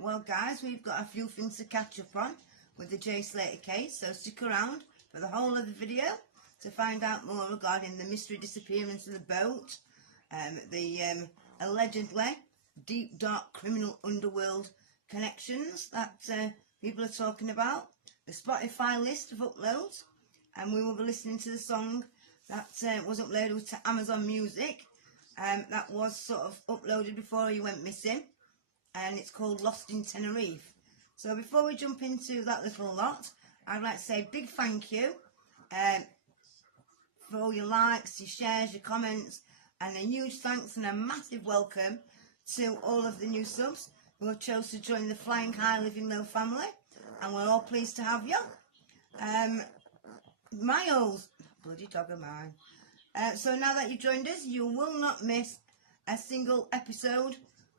Well guys, we've got a few things to catch up on with the Slater case, so stick around for the whole of the video to find out more regarding the mystery disappearance of the boat, the allegedly deep dark criminal underworld connections that people are talking about, the Spotify list of uploads, and we will be listening to the song that was uploaded to Amazon Music, that was sort of uploaded before he went missing, and it's called Lost in Tenerife. So before we jump into that little lot, I'd like to say a big thank you for all your likes, your shares, your comments, and a huge thanks and a massive welcome to all of the new subs who have chose to join the Flying High Living Low family, and we're all pleased to have you. My old bloody dog of mine. So now that you've joined us, you will not miss a single episode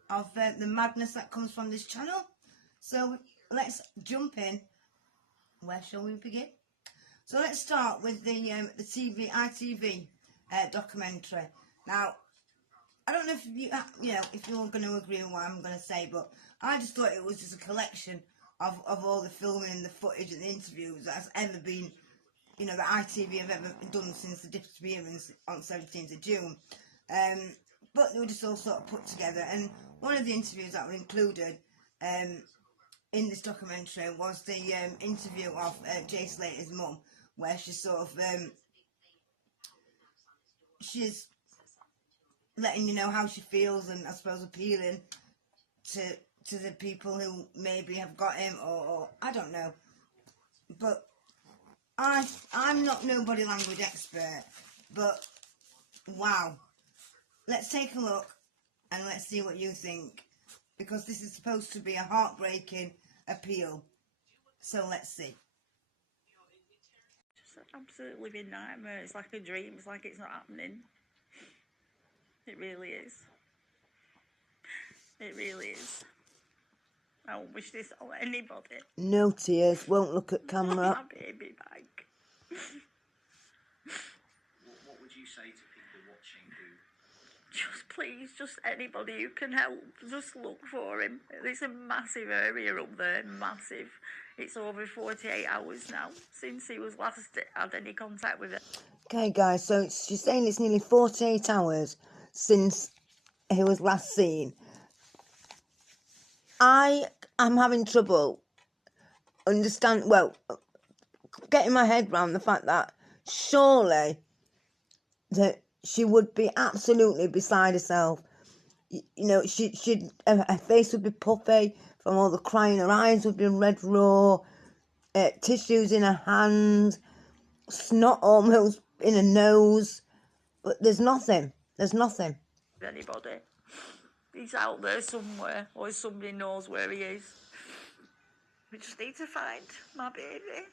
of the madness that comes from this channel. So let's jump in. Where shall we begin? So let's start with the ITV documentary. Now, I don't know if if you're going to agree with what I'm going to say, but I just thought it was just a collection of all the filming and the footage and the interviews that has ever been, that ITV have ever done since the disappearance on 17th of June. But they were just all sort of put together, and one of the interviews that were included in this documentary was the interview of Slater's mum, where she's sort of she's letting you know how she feels, and I suppose appealing to the people who maybe have got him, or I don't know. But I'm not no body language expert, but wow. Let's take a look and let's see what you think, because this is supposed to be a heartbreaking appeal. So let's see. Just an absolute living nightmare. It's like a dream. It's like it's not happening. It really is. It really is. I won't wish this on anybody. No tears, won't look at camera. My baby back. What would you say to people watching who... Just please, just anybody who can help, just look for him. There's a massive area up there, massive. It's over 48 hours now since he was last had any contact with it. Okay guys, so she's saying it's nearly 48 hours since he was last seen. I am having trouble getting my head around the fact that surely that she would be absolutely beside herself. Her face would be puffy from all the crying. Her eyes would be red raw, tissues in her hands, snot almost in her nose. But there's nothing. There's nothing. Anybody. He's out there somewhere, or somebody knows where he is. We just need to find my baby.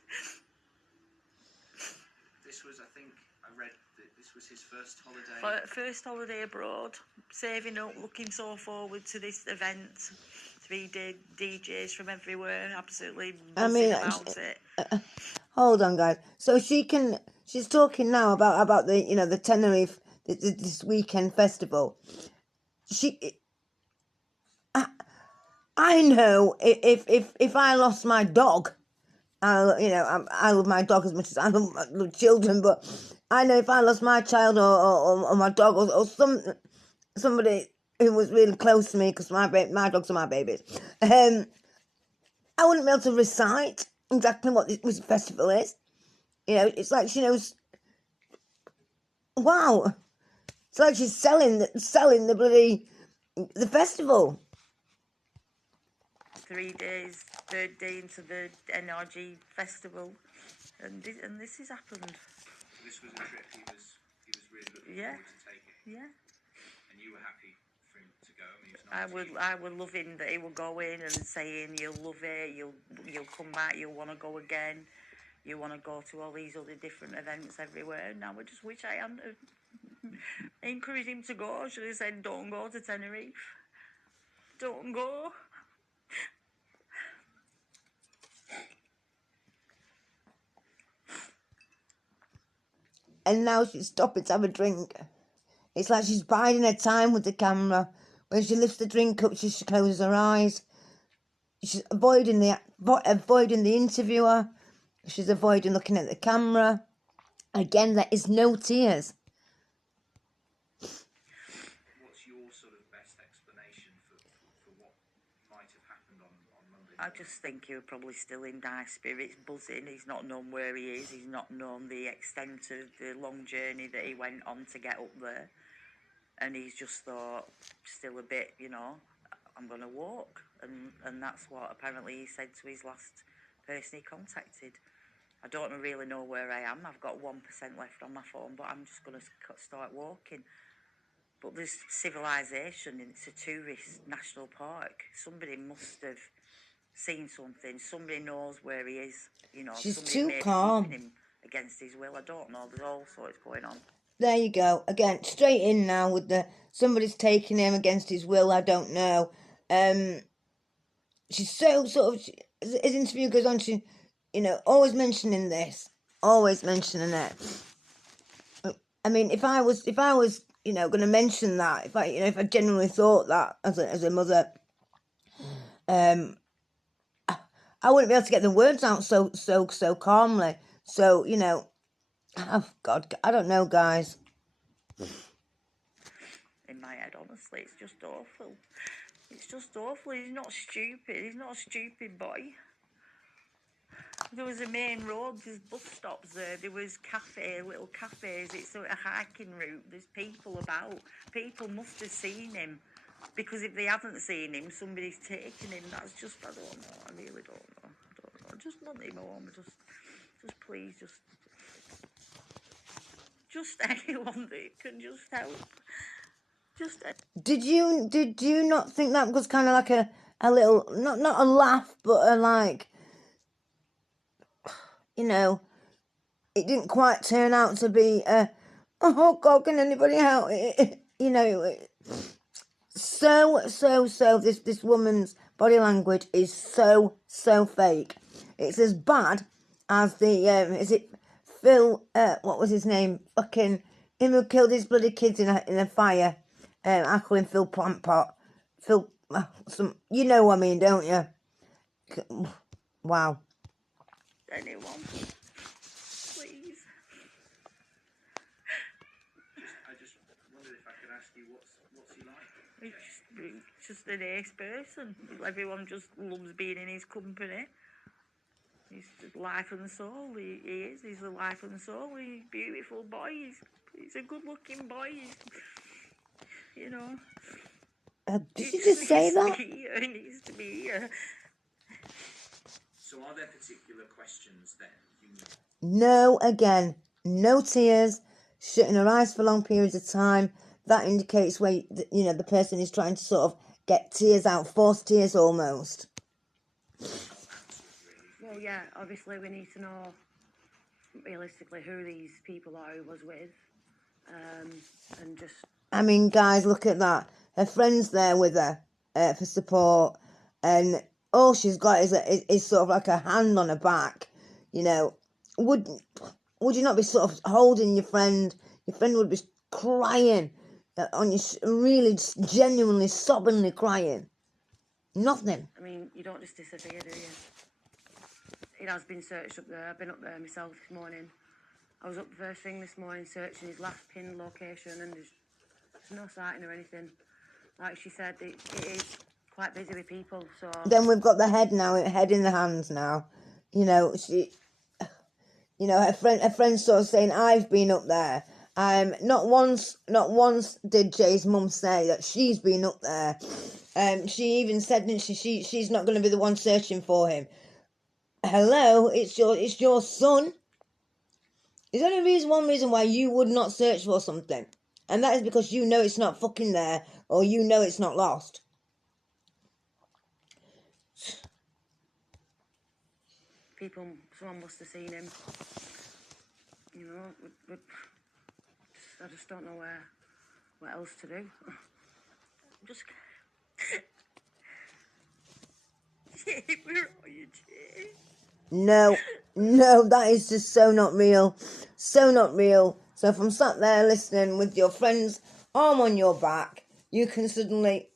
This was, I think, I read that this was his first holiday. First holiday abroad, saving up, looking so forward to this event. 3 DJs from everywhere, absolutely buzzing about it. Hold on, guys. So she's talking now about the the Tenerife this weekend festival. I know if I lost my dog, I love my dog as much as I love children, but I know if I lost my child or my dog or somebody who was really close to me, because my dogs are my babies, I wouldn't be able to recite exactly what this festival is. It's like she knows. Wow, it's like she's selling the festival. 3 days, third day into the NRG festival, and this has happened. So this was a trip he was really looking forward to taking. Yeah. And you were happy for him to go. I mean, I would love him that he would go in and saying you'll love it, you'll come back, you'll want to go again, you want to go to all these other different events everywhere. Now I just wish I hadn't encouraged him to go. I should have said, don't go to Tenerife. Don't go. And now she's stopping to have a drink. It's like she's biding her time with the camera. When she lifts the drink up, she closes her eyes. She's avoiding the interviewer. She's avoiding looking at the camera. Again, there is no tears. What's your sort of best explanation for what might have happened on Monday? I just think he was probably still in dire spirits, buzzing. He's not known where he is. He's not known the extent of the long journey that he went on to get up there. And he's just thought, still a bit, I'm going to walk. And that's what apparently he said to his last person he contacted. I don't really know where I am. I've got 1% left on my phone, but I'm just going to start walking. But there's civilization, and it's a tourist national park. Somebody must have seen something. Somebody knows where he is. She's somebody too may be calm. keeping him against his will. I don't know. There's all sorts going on. There you go. Again, straight in now with the somebody's taking him against his will. I don't know. She's so sort of. As interview goes on, she, always mentioning this, always mentioning it. I mean, if I was, going to mention that, if I genuinely thought that as a mother, I wouldn't be able to get the words out so calmly. So, oh God, I don't know, guys. In my head, honestly, it's just awful. It's just awful. He's not stupid. He's not a stupid boy. There was a main road, there's bus stops there, there was little cafes, it's a hiking route, there's people about. People must have seen him, because if they haven't seen him, somebody's taken him. That's just, I don't know, I really don't know. I just want him home, just please, just anyone that can just help. Did you not think that was kind of like a little, not a laugh, but a like, it didn't quite turn out to be oh God, can anybody help? So this woman's body language is so fake. It's as bad as the is it Phil? What was his name? Fucking him who killed his bloody kids in a fire. I call him Phil Plantpot. Phil, you know what I mean, don't you? Wow. Anyone, please. I just wondered if I could ask you what's he like? He's just an ace person. Everyone just loves being in his company. He's just life and soul. He is. He's the life and soul. He's a beautiful boy. He's a good-looking boy. Did you just say that? He needs to be here. So are there particular questions then? No, again, no tears, shutting her eyes for long periods of time. That indicates where, the person is trying to sort of get tears out, force tears almost. Well, yeah, obviously we need to know realistically who these people are he was with. And just... I mean, guys, look at that. Her friend's there with her for support, and all she's got is sort of like a hand on her back. Would you not be sort of holding your friend? Your friend would be crying on you, really genuinely, sobbingly crying. Nothing. I mean, you don't just disappear, do you? It has been searched up there. I've been up there myself this morning. I was up first thing this morning searching his last pinned location, and there's no sighting or anything. Like she said, it is quite busy with people, so... Then we've got the head now, head in the hands now. She... her friend's sort of saying, I've been up there. Not once did Jay's mum say that she's been up there. She even said, didn't she's not going to be the one searching for him. Hello, it's your son. There's only one reason why you would not search for something, and that is because you know it's not fucking there, or you know it's not lost. Someone must have seen him. I just don't know what else to do. Just... Jay, where are you, Jay? No, that is just so not real. So not real. So if I'm sat there listening with your friend's arm on your back, you can suddenly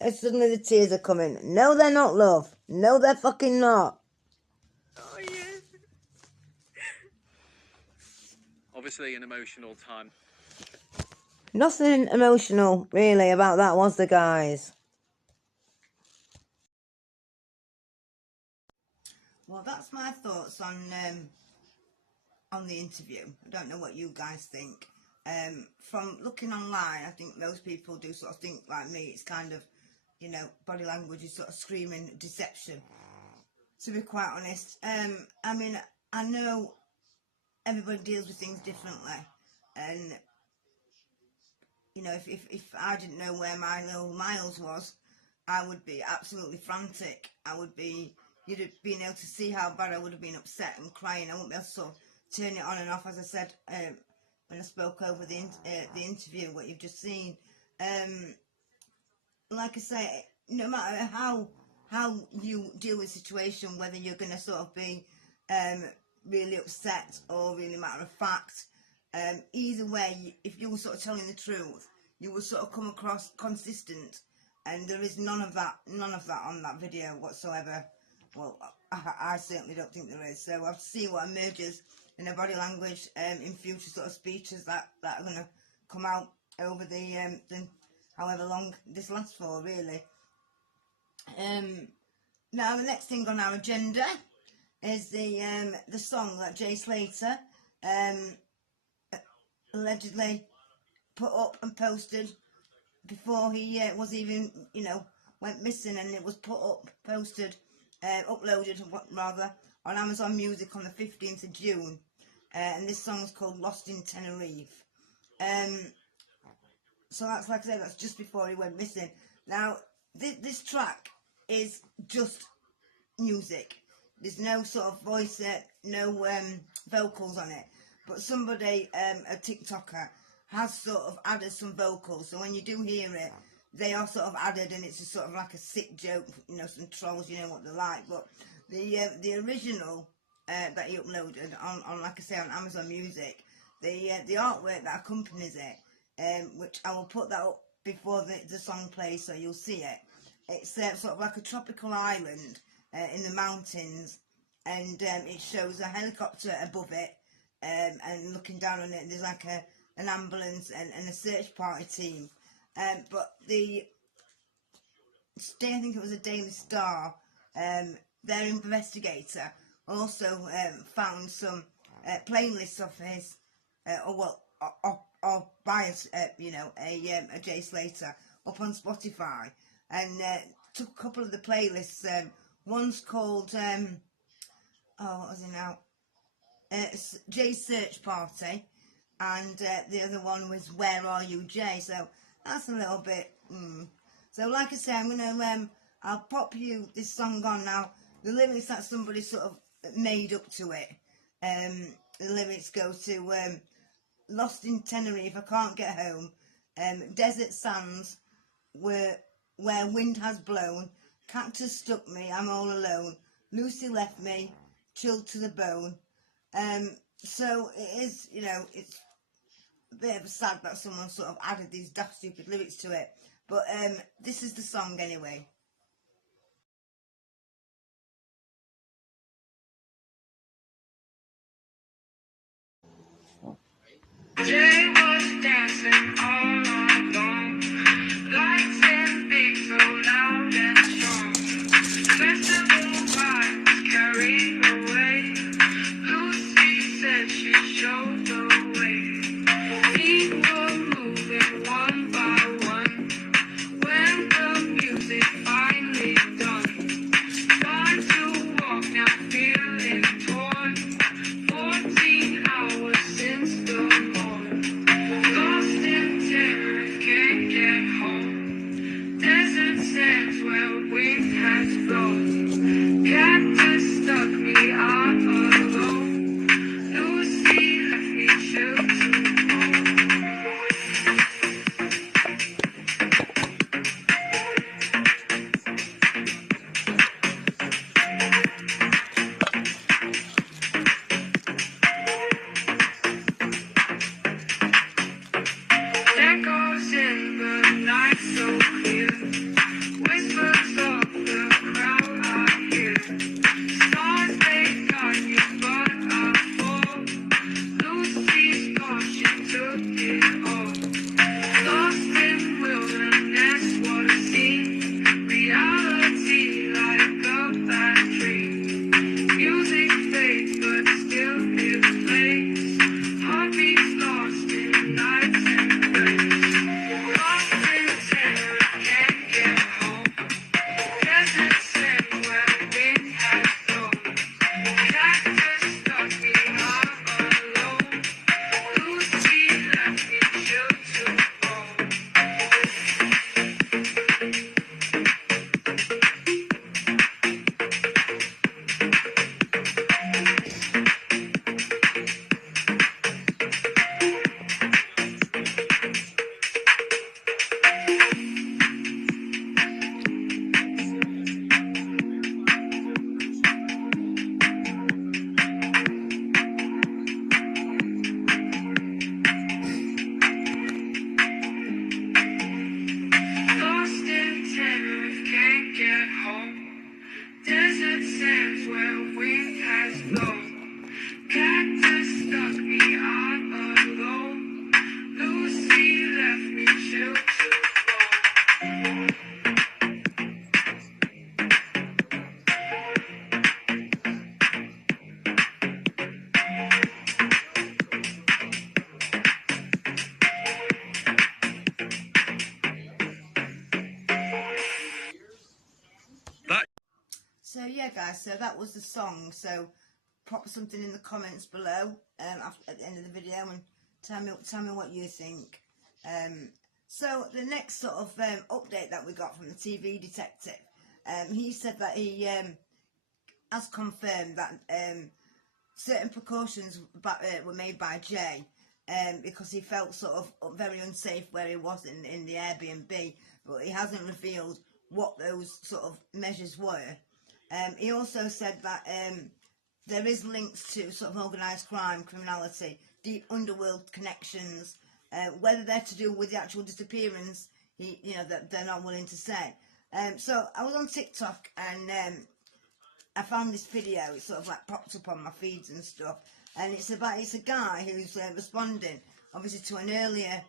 And suddenly the tears are coming. No, they're not, love. No, they're fucking not. Oh, yeah. Obviously an emotional time. Nothing emotional, really, about that, was there, guys? Well, that's my thoughts on the interview. I don't know what you guys think. From looking online, I think most people do sort of think like me. It's kind of, you know, body language is sort of screaming deception, to be quite honest. I mean, I know everybody deals with things differently, and you know, if I didn't know where my little Miles was, I would be absolutely frantic. You'd have been able to see how bad I would have been upset and crying. I wouldn't be able to sort of turn it on and off, as I said when I spoke over the interview, what you've just seen. Like I say, no matter how you deal with a situation, whether you're going to sort of be really upset or really matter of fact, either way, if you were sort of telling the truth, you will sort of come across consistent, and there is none of that on that video whatsoever. Well, I certainly don't think there is. So I'll see what emerges in her body language in future sort of speeches that are going to come out over the however long this lasts for, really. Now the next thing on our agenda is the song that Jay Slater allegedly put up and posted before he was even, you know, went missing, and it was posted, uploaded rather, on Amazon Music on the 15th of June, and this song is called Lost in Tenerife. So that's, like I said, that's just before he went missing. Now, this track is just music. There's no sort of voice, no vocals on it. But somebody, a TikToker, has sort of added some vocals. So when you do hear it, they are sort of added, and it's just sort of like a sick joke, you know, some trolls, you know what they're like. But the original that he uploaded on, like I say, on Amazon Music, the artwork that accompanies it, which I will put that up before the song plays, so you'll see it. It's sort of like a tropical island in the mountains, and it shows a helicopter above it, and looking down on it, there's like an ambulance and a search party team. But I think it was a Daily Star, their investigator also found some playlists of his, or bias, you know, a Jay Slater up on Spotify, and took a couple of the playlists. One's called what was it now? Jay's Search Party, and the other one was Where Are You, Jay? So that's a little bit. So like I say, I'm gonna I'll pop you this song on now. The lyrics that somebody sort of made up to it. The lyrics go to Lost in Tenerife, I can't get home. Desert sands where wind has blown. Cactus stuck me, I'm all alone. Lucy left me, chilled to the bone. So it is, you know, it's a bit of sad that someone sort of added these daft stupid lyrics to it. But this is the song anyway. Jay was dancing all night long. Lights and big so loud and strong. Festival vibes carried away. Lucy said she showed the way. People moving one by one. When the music finally done. Time to walk now, feeling torn. 14 hours since the morn. Lost in terror, can't get home. Desert sands where wind has blown. Cactus stuck me all alone. Lucy left me chilled to the bone. Echoes in the night so clear. So yeah, guys, so that was the song. So pop something in the comments below at the end of the video and tell me what you think. So the next sort of update that we got from the TV detective, he said that he has confirmed that certain precautions were made by Jay because he felt sort of very unsafe where he was in the Airbnb, but he hasn't revealed what those sort of measures were. He also said that there is links to sort of organised crime, criminality, deep underworld connections. Whether they're to do with the actual disappearance, that they're not willing to say. So I was on TikTok and I found this video. It sort of like popped up on my feeds and stuff, and it's a guy who's responding, obviously, to an earlier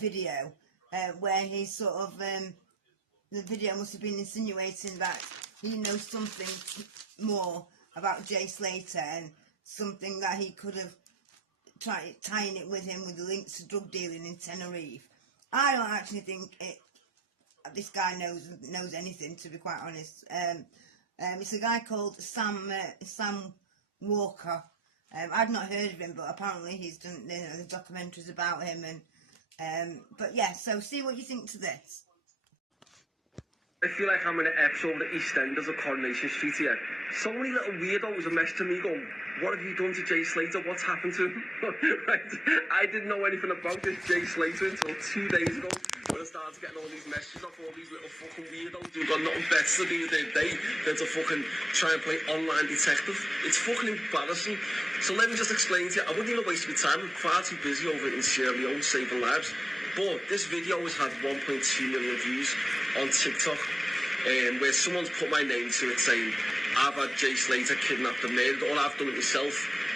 video where he's sort of the video must have been insinuating that he knows something more about Jay Slater and something that he could have tried tying it with him with the links to drug dealing in Tenerife. I don't actually think this guy knows anything, to be quite honest. It's a guy called Sam Walker. I'd not heard of him, but apparently he's done the documentaries about him. And but yeah, so see what you think to this. I feel like I'm in an episode of the East End of Coronation Street here. So many little weirdos are messaging me going, what have you done to Jay Slater? What's happened to him? Right? I didn't know anything about this Jay Slater until 2 days ago when I started getting all these messages off all these little fucking weirdos who've got nothing better to do with their day than to fucking try and play online detective. It's fucking embarrassing. So let me just explain to you. I wouldn't even waste my time. I'm far too busy over in Sierra Leone saving lives. But this video has had 1.2 million views on TikTok, where someone's put my name to it saying, I've had Jay Slater kidnapped and murdered, or I've done it myself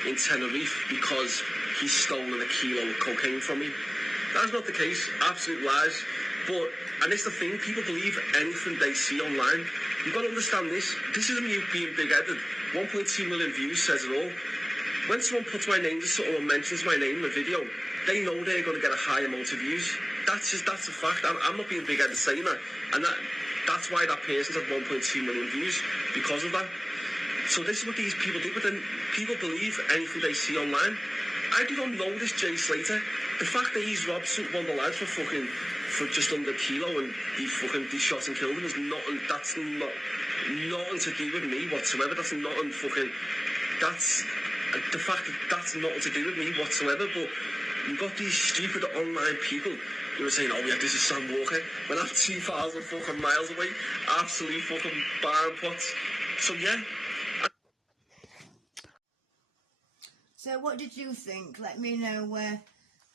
in Tenerife because he's stolen a kilo of cocaine from me. That's not the case, absolute lies. But, and it's the thing, people believe anything they see online. You've got to understand this isn't me being big-headed. 1.2 million views says it all. When someone puts my name to something or mentions my name in a video, they know they're going to get a high amount of views. That's a fact. I'm not being big-headed saying that. And that's why that person's had 1.2 million views, because of that. So this is what these people do, but then people believe anything they see online. I don't know this Jay Slater. The fact that he's robbed one of the lads for just under a kilo and he shot and killed him is nothing. That's not nothing to do with me whatsoever. That's nothing fucking. That's the fact that that's nothing to do with me whatsoever. But you've got these stupid online people who are saying, oh yeah, this is Sam Walker, when I'm 2,000 fucking miles away, absolute fucking barn pots. So yeah. So what did you think? Let me know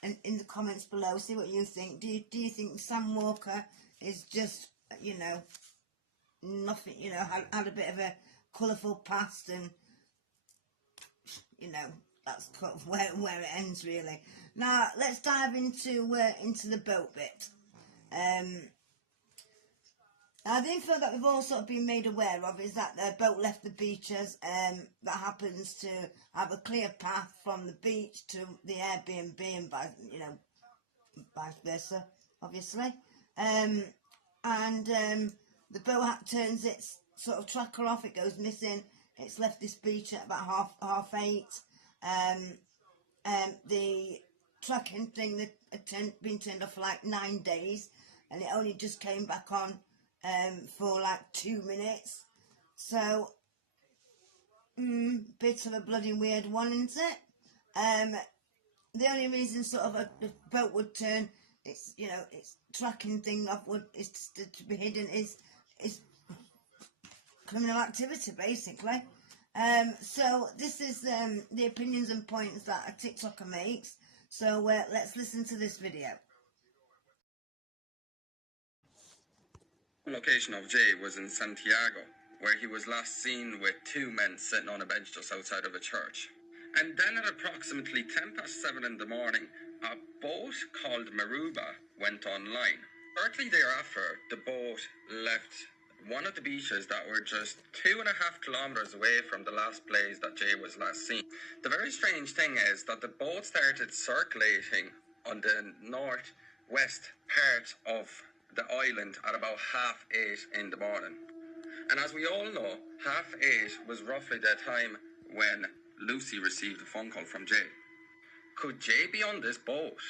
in the comments below. See what you think. Do you think Sam Walker is just, nothing, had a bit of a colourful past, and that's kind of where it ends, really. Now let's dive into the boat bit. Now, the info that we've all sort of been made aware of is that the boat left the beaches. That happens to have a clear path from the beach to the Airbnb and vice versa, obviously. And the boat turns its sort of tracker off. It goes missing. It's left this beach at about half 8. The tracking thing that had been turned off for like 9 days, and it only just came back on for like 2 minutes. So bit of a bloody weird one, isn't it? The only reason sort of the boat would turn its tracking thing off is to be hidden is criminal activity, basically. So this is the opinions and points that a TikToker makes. So let's listen to this video. The location of Jay was in Santiago, where he was last seen with 2 men sitting on a bench just outside of a church. And then at approximately 7:10 in the morning, a boat called Maruba went online. Shortly thereafter, the boat left one of the beaches that were just 2.5 kilometers away from the last place that Jay was last seen. The very strange thing is that the boat started circulating on the northwest part of the island at about 8:30 in the morning. And as we all know, 8:30 was roughly the time when Lucy received a phone call from Jay. Could Jay be on this boat?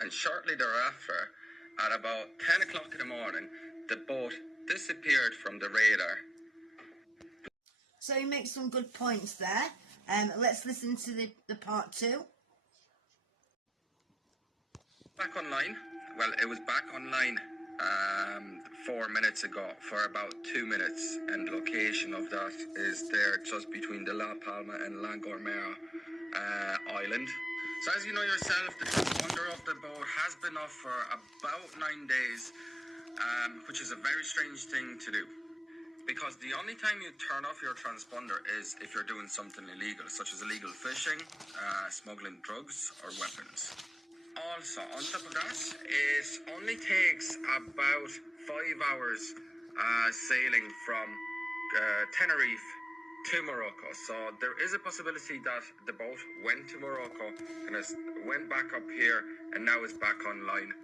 And shortly thereafter, at about 10 o'clock in the morning, the boat disappeared from the radar. So he makes some good points there. Let's listen to the part 2. Back online? Well, it was back online 4 minutes ago for about 2 minutes, and the location of that is there just between the La Palma and La Gomera island. So as you know yourself, the transponder of the boat has been off for about 9 days, which is a very strange thing to do. Because the only time you turn off your transponder is if you're doing something illegal, such as illegal fishing, smuggling drugs, or weapons. Also, on top of that, it only takes about 5 hours sailing from Tenerife to Morocco. So there is a possibility that the boat went to Morocco and went back up here and now is back online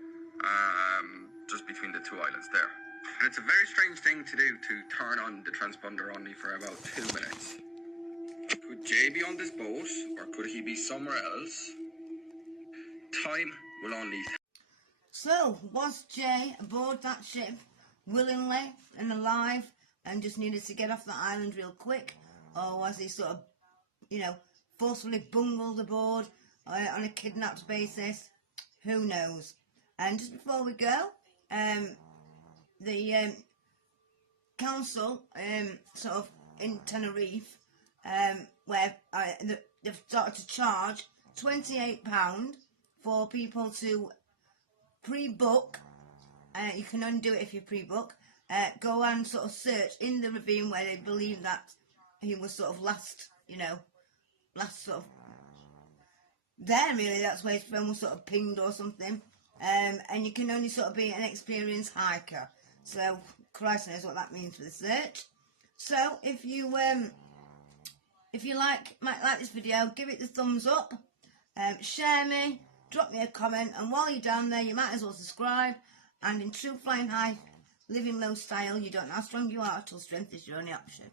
just between the 2 islands there. And it's a very strange thing to do, to turn on the transponder only for about 2 minutes. Could Jay be on this boat, or could he be somewhere else? Time will only... So, was Jay aboard that ship willingly and alive and just needed to get off the island real quick? Or was he sort of, forcefully bungled aboard on a kidnapped basis? Who knows? And just before we go, the council, sort of in Tenerife, where they've started to charge £28 for people to pre-book. You can only do it if you pre-book. Go and sort of search in the ravine where they believe that he was sort of last sort of there, really. That's where his phone was sort of pinged or something. And you can only sort of be an experienced hiker. So Christ knows what that means for the search. So if you might like this video, give it the thumbs up, share me, drop me a comment, and while you're down there, you might as well subscribe. And in true flying high, living low style, you don't know how strong you are till strength is your only option.